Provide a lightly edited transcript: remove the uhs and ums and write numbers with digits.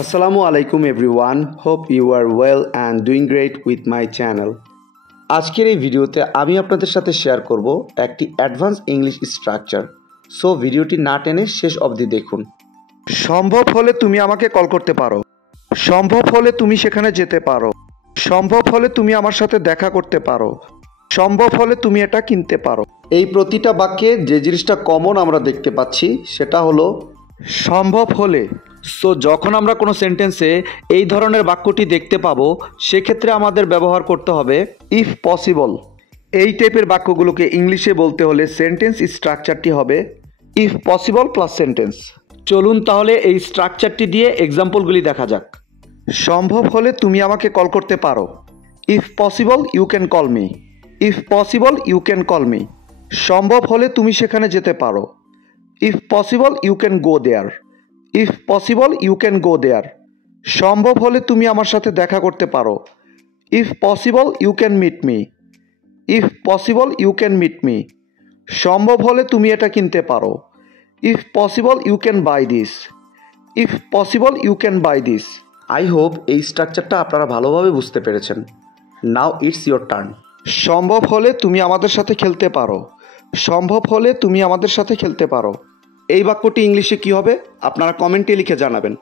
Assalamu alaikum everyone. Hope you are well and doing great with my channel. আজকের এই ভিডিওতে আমি আপনাদের সাথে শেয়ার করব একটি অ্যাডভান্স ইংলিশ স্ট্রাকচার। সো ভিডিওটি না টেনে শেষ অবধি দেখুন। সম্ভব হলে তুমি আমাকে কল করতে পারো। সম্ভব হলে তুমি সেখানে যেতে পারো। সম্ভব হলে তুমি আমার সাথে দেখা করতে পারো। সম্ভব হলে তুমি এটা কিনতে পারো। এই প্রতিটা বাক্যে যে জিনিসটা কমন আমরা দেখতে পাচ্ছি সেটা হলো সম্ভব হলে। সো যখন আমরা কোনো সেন্টেন্সে এই ধরনের বাক্যটি দেখতে পাবো সেক্ষেত্রে আমাদের ব্যবহার করতে হবে ইফ পসিবল। এই টাইপের বাক্যগুলোকে ইংলিশে বলতে হলে সেন্টেন্স স্ট্রাকচারটি হবে ইফ পসিবল প্লাস সেন্টেন্স। চলুন তাহলে এই স্ট্রাকচারটি দিয়ে এক্সাম্পলগুলি দেখা যাক। সম্ভব হলে তুমি আমাকে কল করতে পারো। If possible you can call me. If possible you can call me. সম্ভব হলে তুমি সেখানে যেতে পারো। If possible you can go there. If possible you can go there. সম্ভব হলে তুমি আমার সাথে দেখা করতে পারো। If possible you can meet me. If possible you can meet me. সম্ভব হলে তুমি এটা কিনতে পারো। If possible you can buy this. If possible you can buy this. I hope এই স্ট্রাকচারটা আপনারা ভালোভাবে বুঝতে পেরেছেন। Now it's your turn. সম্ভব হলে তুমি আমাদের সাথে খেলতে পারো। সম্ভব হলে তুমি আমাদের সাথে খেলতে পারো। এই বাক্যটি ইংলিশে কী হবে আপনারা কমেন্টে লিখে জানাবেন।